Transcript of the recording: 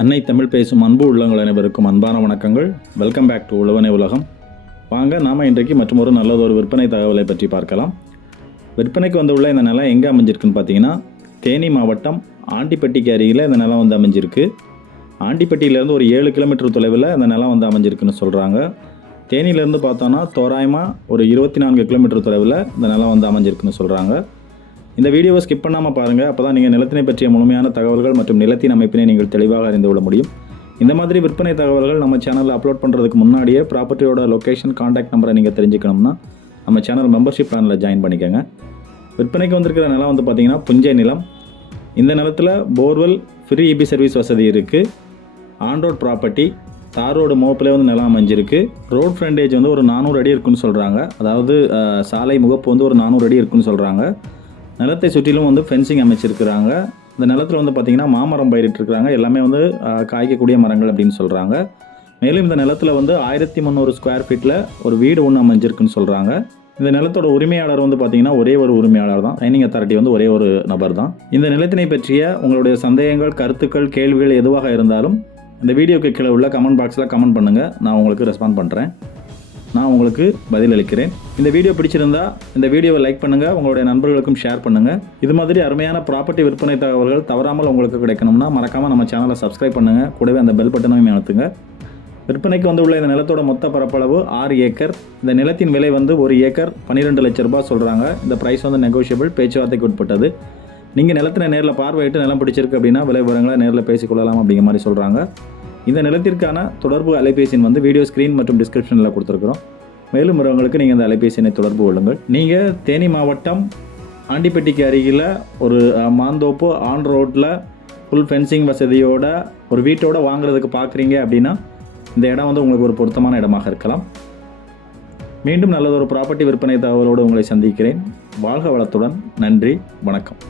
அன்னை தமிழ் பேசும் அன்பு உள்ளங்கள் அனைவருக்கும் அன்பான வணக்கங்கள். வெல்கம் பேக் டு உழவனை உலகம். வாங்க நாம் இன்றைக்கு மற்றொரு ஒரு நல்லதொரு விற்பனை தகவலை பற்றி பார்க்கலாம். விற்பனைக்கு வந்துள்ள இந்த நிலம் எங்கே அமைஞ்சிருக்குன்னு பார்த்தீங்கன்னா தேனி மாவட்டம் ஆண்டிப்பட்டிக்கு அருகில் இந்த நிலம் வந்து அமைஞ்சிருக்கு. ஆண்டிப்பட்டியிலேருந்து ஒரு ஏழு கிலோமீட்டர் தொலைவில் இந்த நிலம் வந்து அமைஞ்சிருக்குன்னு சொல்கிறாங்க தேனியிலேருந்து பார்த்தோன்னா தோராயமாக ஒரு இருபத்தி நான்கு கிலோமீட்டர் தொலைவில் இந்த நிலம் வந்து அமைஞ்சிருக்குன்னு சொல்கிறாங்க இந்த வீடியோவை ஸ்கிப் பண்ணாமல் பாருங்கள் அப்போ தான் நீங்கள் நிலத்தினை பற்றிய முழுமையான தகவல்கள் மற்றும் நிலத்தின் அமைப்பினை நீங்கள் தெளிவாக அறிந்து கொள்ள முடியும். இந்த மாதிரி விற்பனை தகவல்கள் நம்ம சேனலில் அப்லோட் பண்ணுறதுக்கு முன்னாடியே ப்ராப்பர்ட்டியோட லொக்கேஷன் காண்டாக்ட் நம்பரை நீங்கள் தெரிஞ்சுக்கணும்னா நம்ம சேனல் மெம்பர்ஷிப் பிளானில் ஜாயின் பண்ணிக்கோங்க. விற்பனைக்கு வந்திருக்கிற நிலம் வந்து பார்த்தீங்கன்னா புஞ்சை நிலம். இந்த நிலத்தில் போர்வெல் ஃப்ரீ இபி சர்வீஸ் வசதி இருக்குது ஆன்ரோட் ப்ராப்பர்ட்டி தார் ரோடு முகப்பிலே வந்து நிலம் அமைஞ்சிருக்கு. ரோட் ஃப்ரண்டேஜ் வந்து ஒரு நானூறு அடி இருக்குன்னு சொல்கிறாங்க அதாவது சாலை முகப்பு வந்து ஒரு நானூறு அடி இருக்குன்னு சொல்கிறாங்க நிலத்தை சுற்றிலும் வந்து ஃபென்சிங் அமைச்சிருக்கிறாங்க. இந்த நிலத்தில் வந்து பார்த்திங்கன்னா மாமரம் பயிரிட்டிருக்கிறாங்க. எல்லாமே வந்து காய்க்கக்கூடிய மரங்கள் அப்படின்னு சொல்கிறாங்க மேலும் இந்த நிலத்தில் வந்து ஆயிரத்தி முந்நூறு ஸ்கொயர் ஃபீட்டில் ஒரு வீடு ஒன்று அமைஞ்சிருக்குன்னு சொல்கிறாங்க இந்த நிலத்தோட உரிமையாளர் வந்து பார்த்தீங்கன்னா ஒரே ஒரு உரிமையாளர் தான். ட்ரைனிங் அத்தாரிட்டி வந்து ஒரே ஒரு நபர் தான். இந்த நிலத்தினை பற்றிய உங்களுடைய சந்தேகங்கள் கருத்துக்கள் கேள்விகள் எதுவாக இருந்தாலும் இந்த வீடியோக்கு கீழே உள்ள கமெண்ட் பாக்ஸில் கமெண்ட் பண்ணுங்கள் நான் உங்களுக்கு ரெஸ்பாண்ட் பண்ணுறேன் நான் உங்களுக்கு பதில் அளிக்கிறேன் இந்த வீடியோ பிடிச்சிருந்தா இந்த வீடியோவை லைக் பண்ணுங்கள் உங்களுடைய நண்பர்களுக்கும் ஷேர் பண்ணுங்கள் இது மாதிரி அருமையான ப்ராப்பர்ட்டி விற்பனை தகவல்கள் தவறாமல் உங்களுக்கு கிடைக்கணும்னா மறக்காமல் நம்ம சேனலை சப்ஸ்கிரைப் பண்ணுங்கள் கூடவே அந்த பெல் பட்டனையும் அழுத்துங்க. விற்பனைக்கு வந்து உள்ள இந்த நிலத்தோட மொத்த பரப்பளவு ஆறு ஏக்கர். இந்த நிலத்தின் விலை வந்து ஒரு ஏக்கர் பன்னிரெண்டு லட்ச ரூபாய் சொல்கிறாங்க இந்த ப்ரைஸ் வந்து நெகோஷியபிள் பேச்சுவார்த்தைக்கு உட்பட்டது. நீங்கள் நிலத்தினை நேரில் பார்வையிட்டு நிலம் பிடிச்சிருக்கு அப்படின்னா விலை விவரங்களை நேரில் பேசிக்கொள்ளலாம் அப்படிங்கிற மாதிரி சொல்கிறாங்க இந்த நிலத்திற்கான தொடர்பு அலைபேசி வந்து வீடியோ ஸ்க்ரீன் மற்றும் டிஸ்கிரிப்ஷனில் கொடுத்துருக்குறோம். மேலும் வரவங்களுக்கு நீங்கள் அந்த அலைபேசியினை தொடர்பு கொள்ளுங்கள். நீங்கள் தேனி மாவட்டம் ஆண்டிப்பட்டிக்கு அருகில் ஒரு மாந்தோப்பு ஆன் ரோட்டில் ஃபுல் ஃபென்சிங் வசதியோட ஒரு வீட்டோட வாங்குறதுக்கு பார்க்குறீங்க அப்படின்னா இந்த இடம் வந்து உங்களுக்கு ஒரு பொருத்தமான இடமாக இருக்கலாம். மீண்டும் நல்லதொரு ப்ராப்பர்ட்டி விற்பனை தகவலோடு உங்களை சந்திக்கிறேன். வாழ்க வளத்துடன். நன்றி. வணக்கம்.